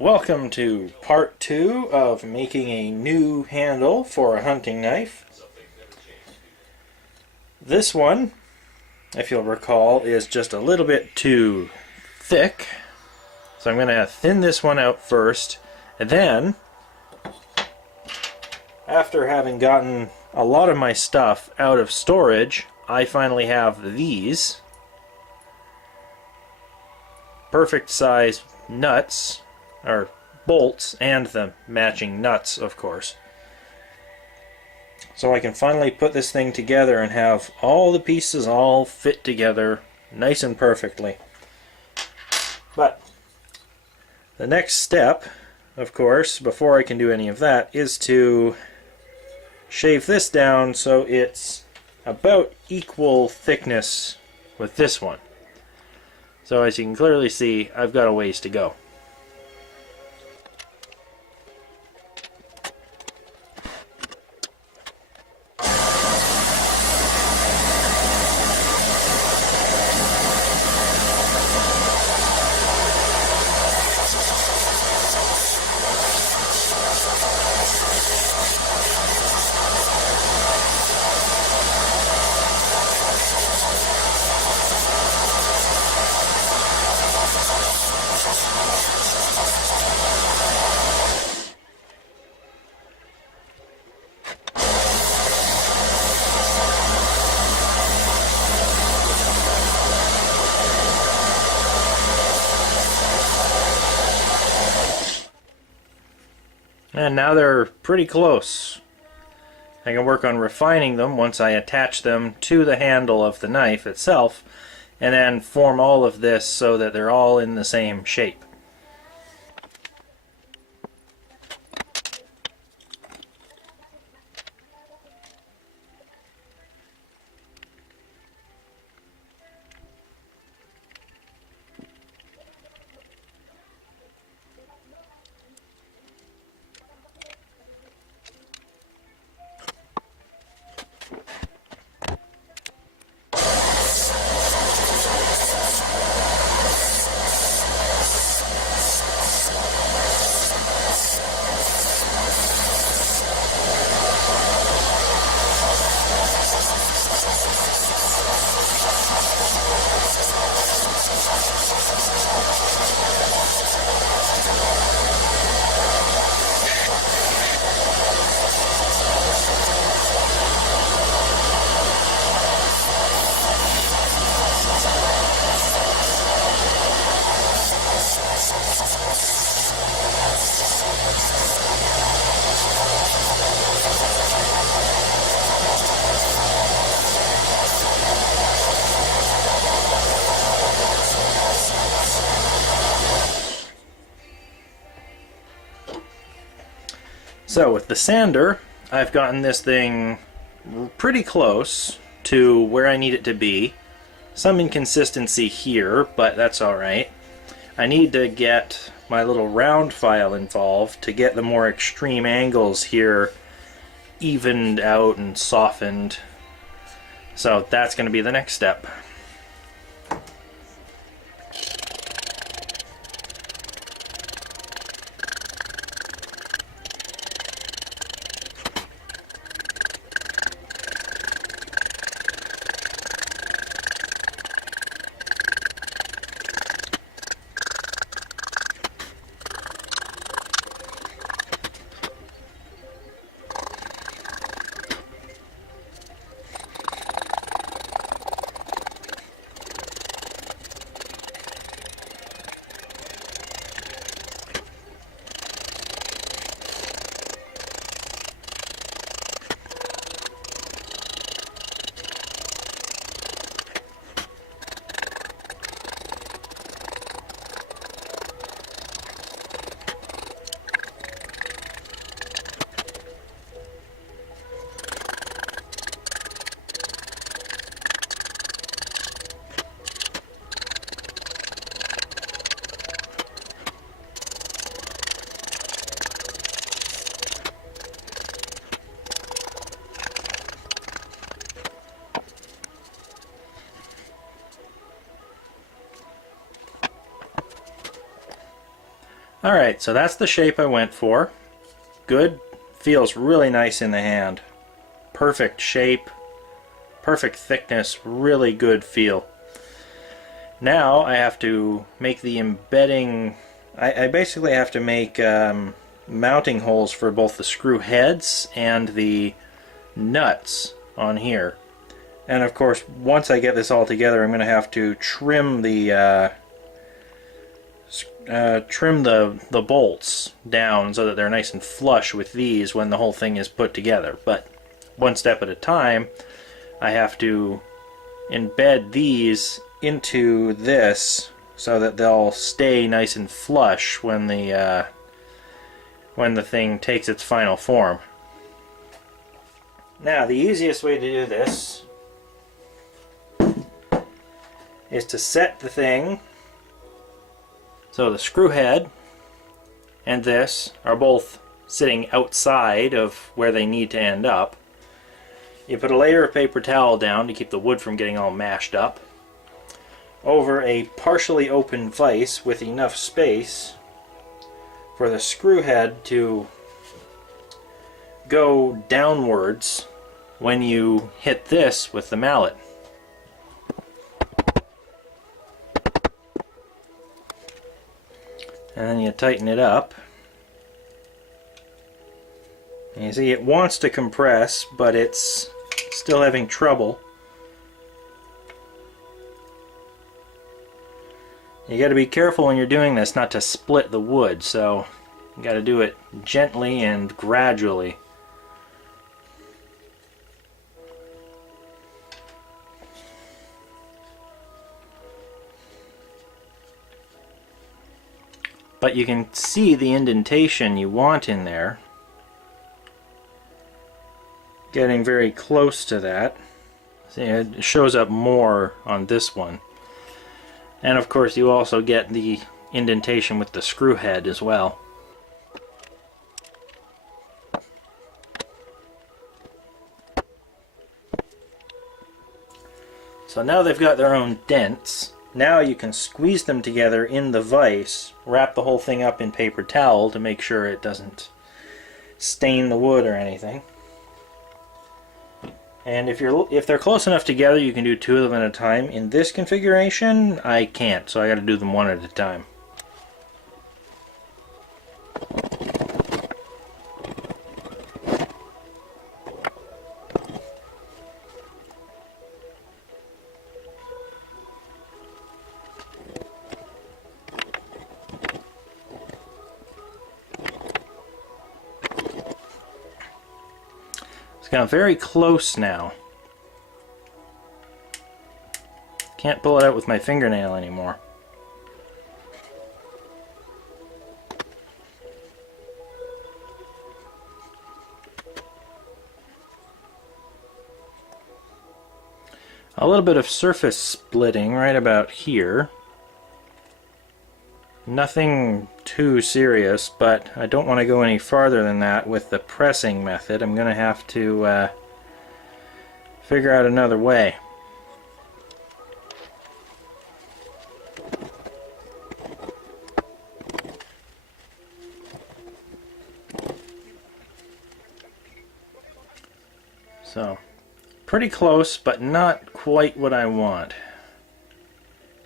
Welcome to part 2 of making a new handle for a hunting knife. This one, if you'll recall, is just a little bit too thick. So I'm going to thin this one out first, and then, after having gotten a lot of my stuff out of storage, I finally have these perfect size nuts, or bolts, and the matching nuts, of course. So I can finally put this thing together and have all the pieces all fit together nice and perfectly. But the next step, of course, before I can do any of that, is to shave this down so it's about equal thickness with this one. So as you can clearly see, I've got a ways to go. And now they're pretty close. I can work on refining them once I attach them to the handle of the knife itself, and then form all of this so that they're all in the same shape. So with the sander, I've gotten this thing pretty close to where I need it to be. Some inconsistency here, but that's alright. I need to get my little round file involved to get the more extreme angles here evened out and softened. So that's going to be the next step. Alright, so that's the shape I went for. Good. Feels really nice in the hand. Perfect shape, perfect thickness, really good feel. Now I have to make the embedding. I basically have to make mounting holes for both the screw heads and the nuts on here. And of course, once I get this all together, I'm going to have to trim the bolts down so that they're nice and flush with these when the whole thing is put together. But one step at a time, I have to embed these into this so that they'll stay nice and flush when the thing takes its final form. Now, the easiest way to do this is to set the thing so the screw head and this are both sitting outside of where they need to end up. You put a layer of paper towel down to keep the wood from getting all mashed up over a partially open vise with enough space for the screw head to go downwards when you hit this with the mallet. And then you tighten it up. And you see it wants to compress, but it's still having trouble. You got to be careful when you're doing this not to split the wood, so you got to do it gently and gradually. But you can see the indentation you want in there. Getting very close to that. See, it shows up more on this one. And of course you also get the indentation with the screw head as well. So now they've got their own dents. Now you can squeeze them together in the vise, wrap the whole thing up in paper towel to make sure it doesn't stain the wood or anything. And if they're close enough together, you can do two of them at a time. In this configuration, I can't, so I got to do them one at a time. Got very close now. Can't pull it out with my fingernail anymore. A little bit of surface splitting right about here. Nothing too serious, but I don't want to go any farther than that with the pressing method. I'm going to have to figure out another way. So, pretty close, but not quite what I want.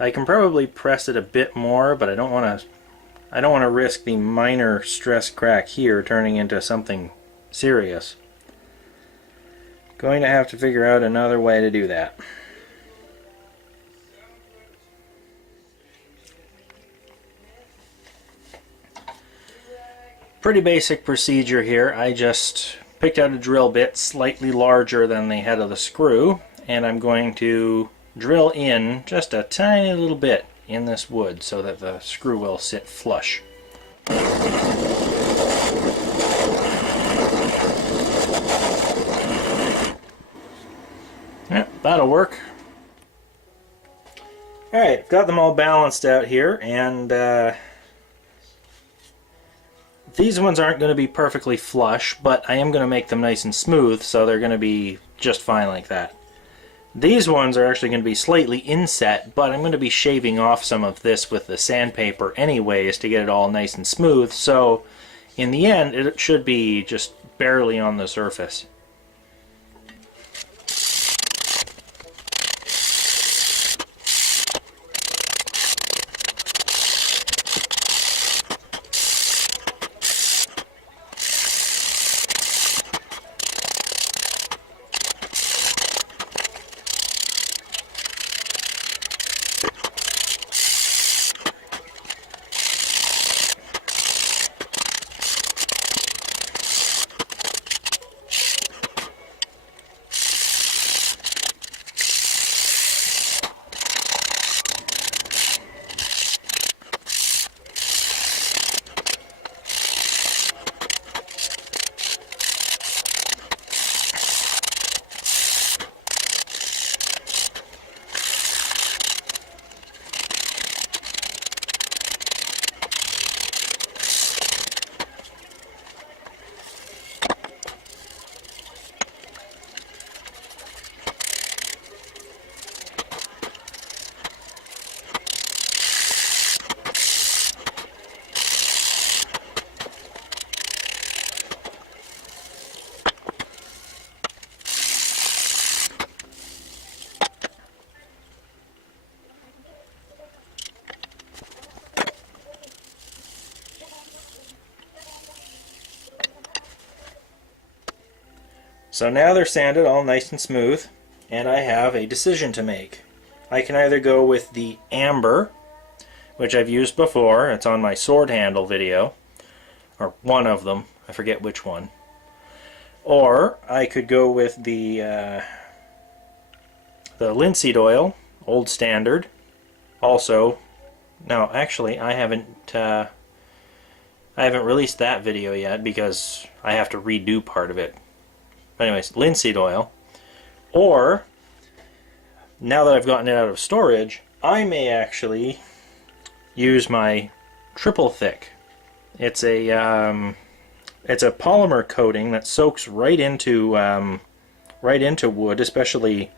I can probably press it a bit more, but I don't want to risk the minor stress crack here turning into something serious. Going to have to figure out another way to do that. Pretty basic procedure here. I just picked out a drill bit slightly larger than the head of the screw, and I'm going to drill in just a tiny little bit in this wood so that the screw will sit flush. Yep, that'll work. Alright, got them all balanced out here, and these ones aren't going to be perfectly flush, but I am going to make them nice and smooth, so they're going to be just fine like that. These ones are actually going to be slightly inset, but I'm going to be shaving off some of this with the sandpaper anyways to get it all nice and smooth, so in the end it should be just barely on the surface. So now they're sanded all nice and smooth, and I have a decision to make. I can either go with the amber, which I've used before, it's on my sword handle video, or one of them, I forget which one. Or I could go with the linseed oil, old standard. Also, no, actually I haven't released that video yet because I have to redo part of it. But anyways, linseed oil. Or, now that I've gotten it out of storage, I may actually use my triple thick. It's a polymer coating that soaks right into wood, especially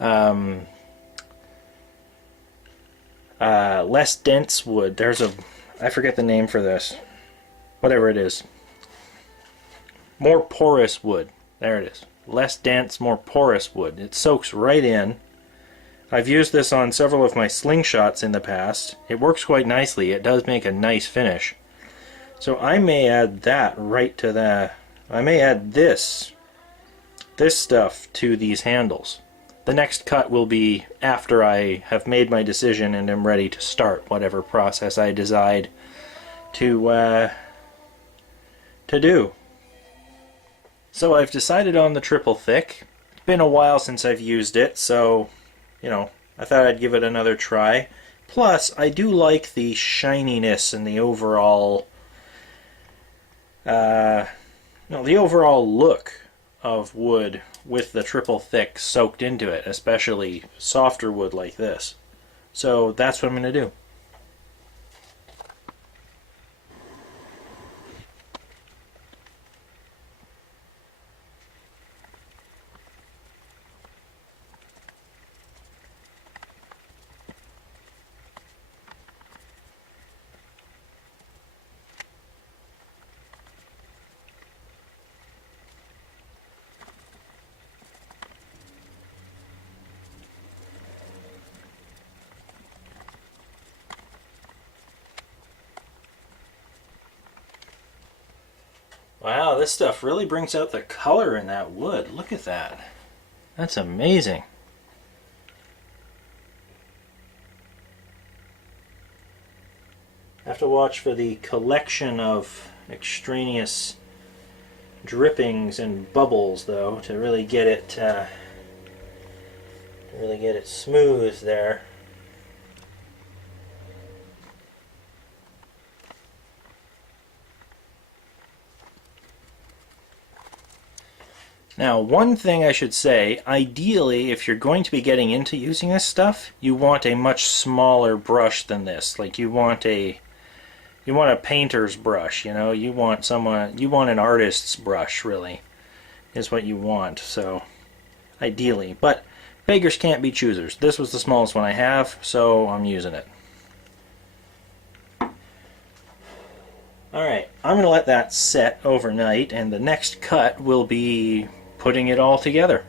less dense wood. I forget the name for this. Whatever it is. More porous wood. There it is. Less dense, more porous wood. It soaks right in. I've used this on several of my slingshots in the past. It works quite nicely. It does make a nice finish. So I may add that right to the... I may add this stuff to these handles. The next cut will be after I have made my decision and am ready to start whatever process I decide to do. So I've decided on the triple thick. It's been a while since I've used it, so, you know, I thought I'd give it another try. Plus, I do like the shininess and the overall, the overall look of wood with the triple thick soaked into it, especially softer wood like this. So that's what I'm going to do. Wow, this stuff really brings out the color in that wood. Look at that. That's amazing. I have to watch for the collection of extraneous drippings and bubbles, though, to really get it smooth there. Now, one thing I should say, ideally, if you're going to be getting into using this stuff, you want a much smaller brush than this. Like, you want a painter's brush, you know? You want an artist's brush, really, is what you want, so, ideally. But beggars can't be choosers. This was the smallest one I have, so I'm using it. Alright, I'm going to let that set overnight, and the next cut will be putting it all together.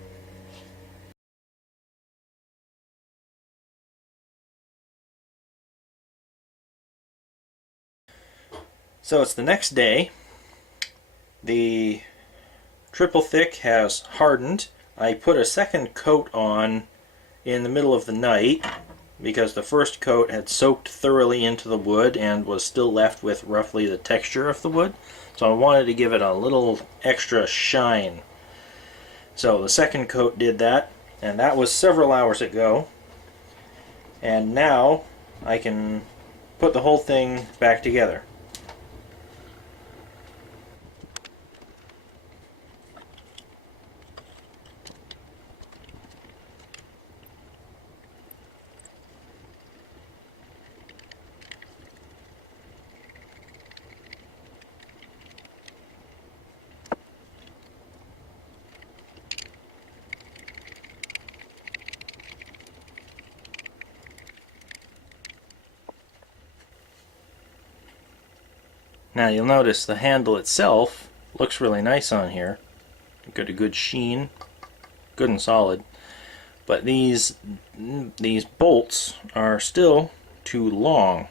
So it's the next day. The triple thick has hardened. I put a second coat on in the middle of the night because the first coat had soaked thoroughly into the wood and was still left with roughly the texture of the wood. So I wanted to give it a little extra shine. So the second coat did that, and that was several hours ago. And now I can put the whole thing back together. Now you'll notice the handle itself looks really nice on here. Got a good sheen, good and solid. But these bolts are still too long.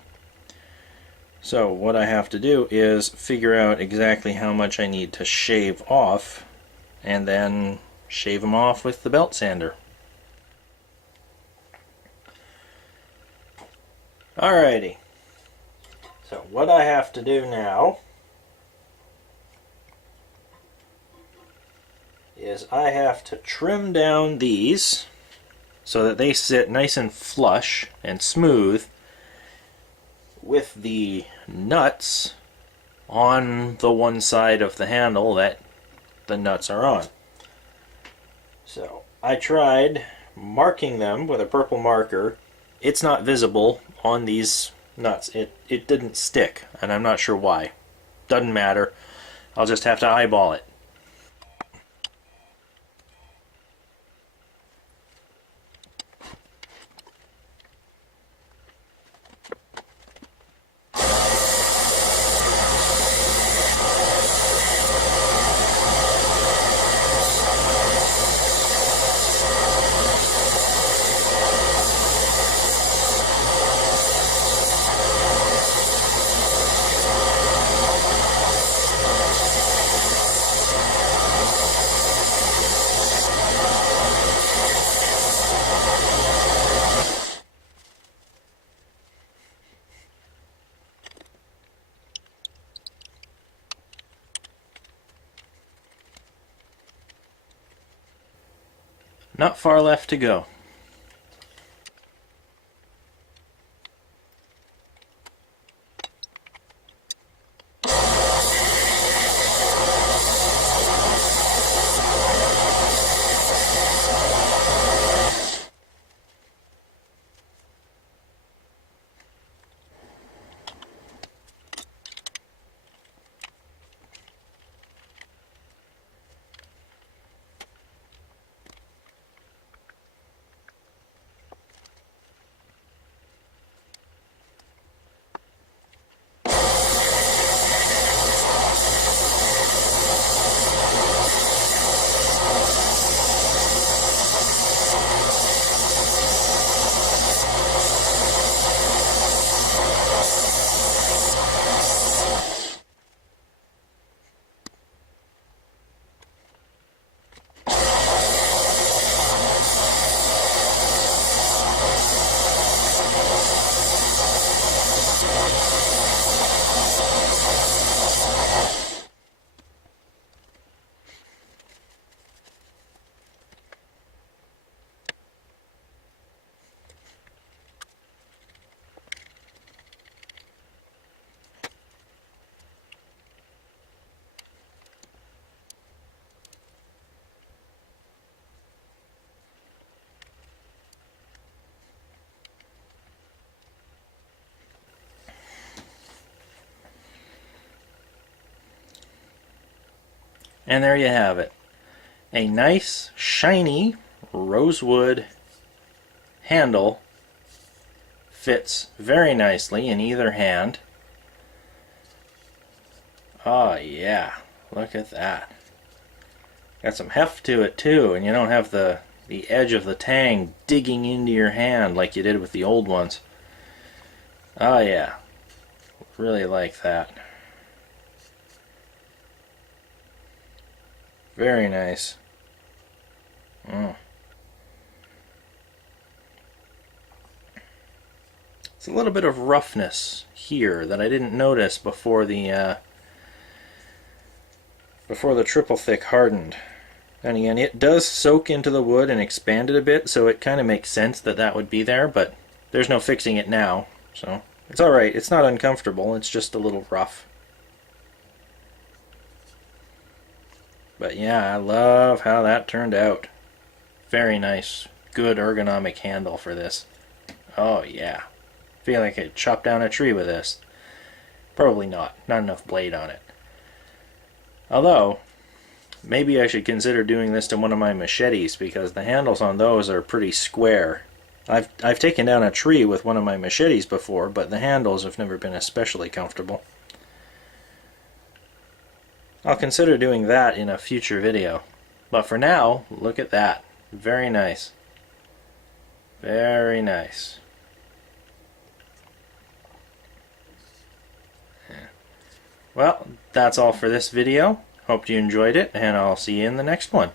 So what I have to do is figure out exactly how much I need to shave off, and then shave them off with the belt sander. Alrighty. So what I have to do now is I have to trim down these so that they sit nice and flush and smooth with the nuts on the one side of the handle that the nuts are on. So I tried marking them with a purple marker. It's not visible on these nuts. It didn't stick, and I'm not sure why. Doesn't matter. I'll just have to eyeball it. Not far left to go. And there you have it. A nice, shiny, rosewood handle fits very nicely in either hand. Oh yeah, look at that. Got some heft to it too, and you don't have the edge of the tang digging into your hand like you did with the old ones. Oh yeah, really like that. Very nice. It's a little bit of roughness here that I didn't notice before the triple thick hardened. And again, it does soak into the wood and expand it a bit, so it kind of makes sense that that would be there, but there's no fixing it now, so it's alright. It's not uncomfortable, it's just a little rough. But yeah, I love how that turned out. Very nice, good ergonomic handle for this. Oh yeah. Feel like I could chop down a tree with this. Probably not enough blade on it. Although, maybe I should consider doing this to one of my machetes, because the handles on those are pretty square. I've taken down a tree with one of my machetes before, but the handles have never been especially comfortable. I'll consider doing that in a future video. But for now, look at that. Very nice. Very nice. Well, that's all for this video. Hope you enjoyed it, and I'll see you in the next one.